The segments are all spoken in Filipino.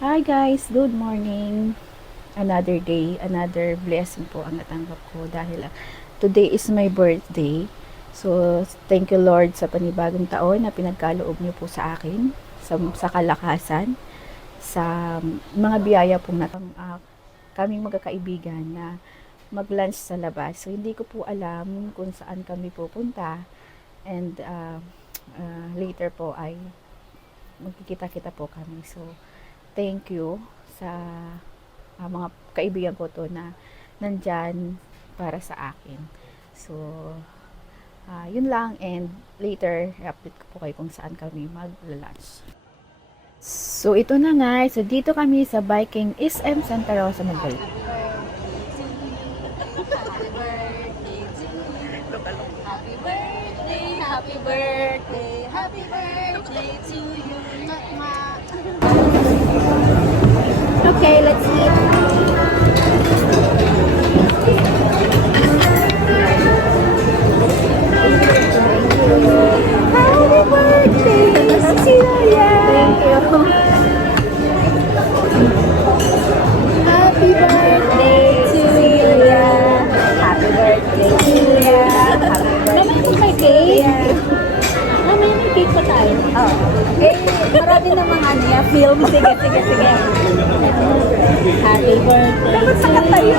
Hi guys, good morning. Another day, another blessing po ang natanggap ko dahil ah, today is my birthday. So, thank you Lord sa panibagong taon na pinagkaloob niyo po sa akin, sa, sa kalakasan, sa mga biyaya pong natang ah, kaming magkakaibigan na mag-lunch sa labas. So, hindi ko po alam kung saan kami pupunta. And ah, ah, later po ay magkikita-kita po kami. So, thank you sa ah, mga kaibigan ko to na nandyan para sa akin. So, ah, yun lang and later, i-update ko po kayo kung saan kami mag-lunch. So, ito na nga. So, dito kami sa Biking SM Santa Rosa, Mabay. Happy birthday, happy birthday, happy birthday to you, Nakma. Happy birthday to Cecilia! Happy birthday, Cecilia! Happy birthday? Mamaya may cake pa tayo. Oh. Eh, marami namang ano yan, film. Sige, sige, sige. Happy birthday Dapat sakat tayo.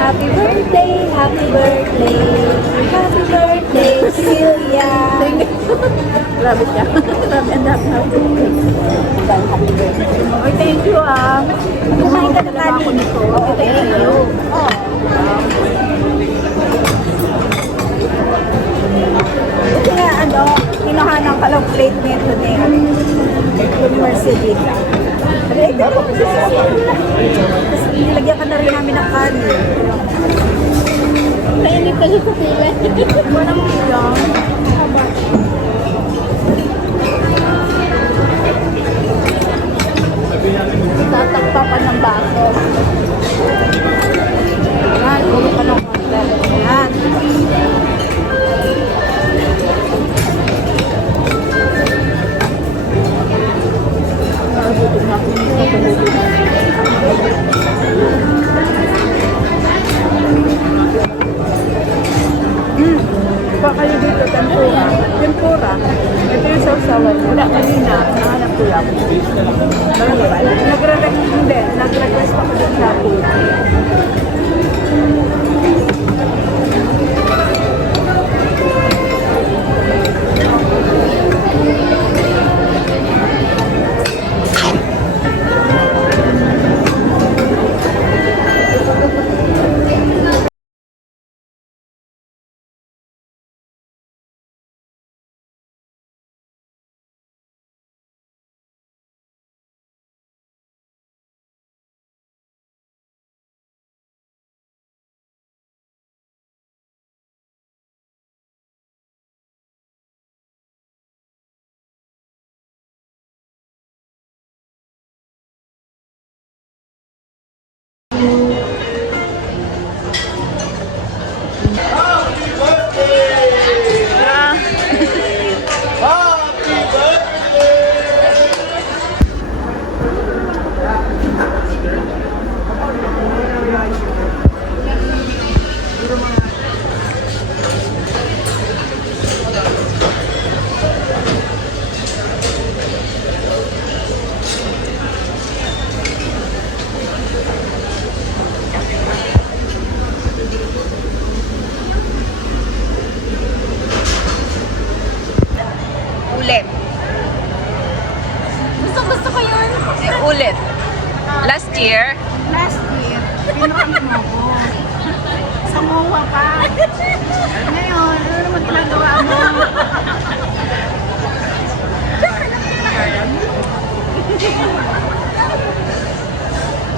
Happy birthday, happy birthday, happy birthday, Celia. Grabe siya. Grabe, ang dami birthday. Happy birthday. Oh, thank you ah. Kumain ka na nito. Okay, thank you. Oh. Kasi nga, ano, hinahanang ka lang plate nito ni Good Marcelita. Ay, dapat mo sa Tapos nilagyan ka na rin namin ng kanin. Kainit ka sa pila. Walang pila. Tatakpa pa ng baso. Nagre-request, hindi. Nag-request ako din sa puta. Ulit. Last year, Last year, pinukamit mo ko. Sa MOA pa. Ngayon, ano naman ginagawa mo?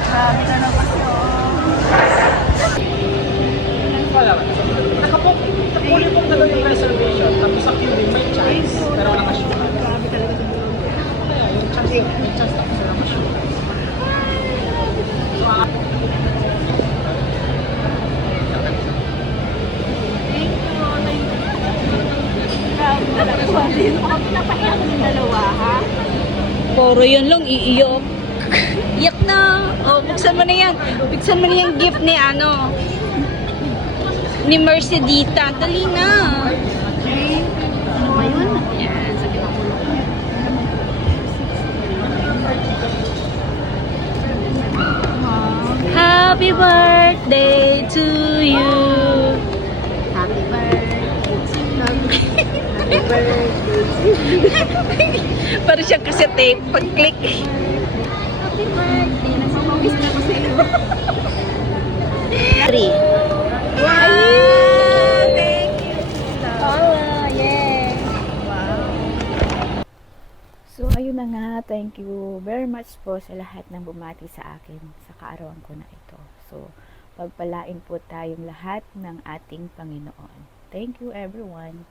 Grabe na kasi, oh. Nakapok, nakuli po talaga yung reservation. Tapos sa queue din, may chance. Pero wala ka shoot. Grabe talaga sa mga. Kaya yung chance, may chance tapos wala ka shoot. So, ah, Thank you, thank you. Grabe talaga. Hindi mo kami napahiya ng dalawa, ha? for Puro yun lang, iiyok. Iyak na. Oh, buksan mo na yan. Buksan mo na yung gift ni ano. Ni Mercedita. Dali na. Ano ba yun? Yan. Happy birthday to you. Happy birthday to you. Happy birthday. Para siya kasi tape. Pag-click. Happy birthday. Nagmamawis na ako sa iyo. Three. Wow! Thank you. Paula, yay. So, ayun na nga. Thank you very much po sa lahat ng bumati sa akin sa kaarawan ko na ito. So, pagpalain po tayong lahat ng ating Panginoon. Thank you everyone.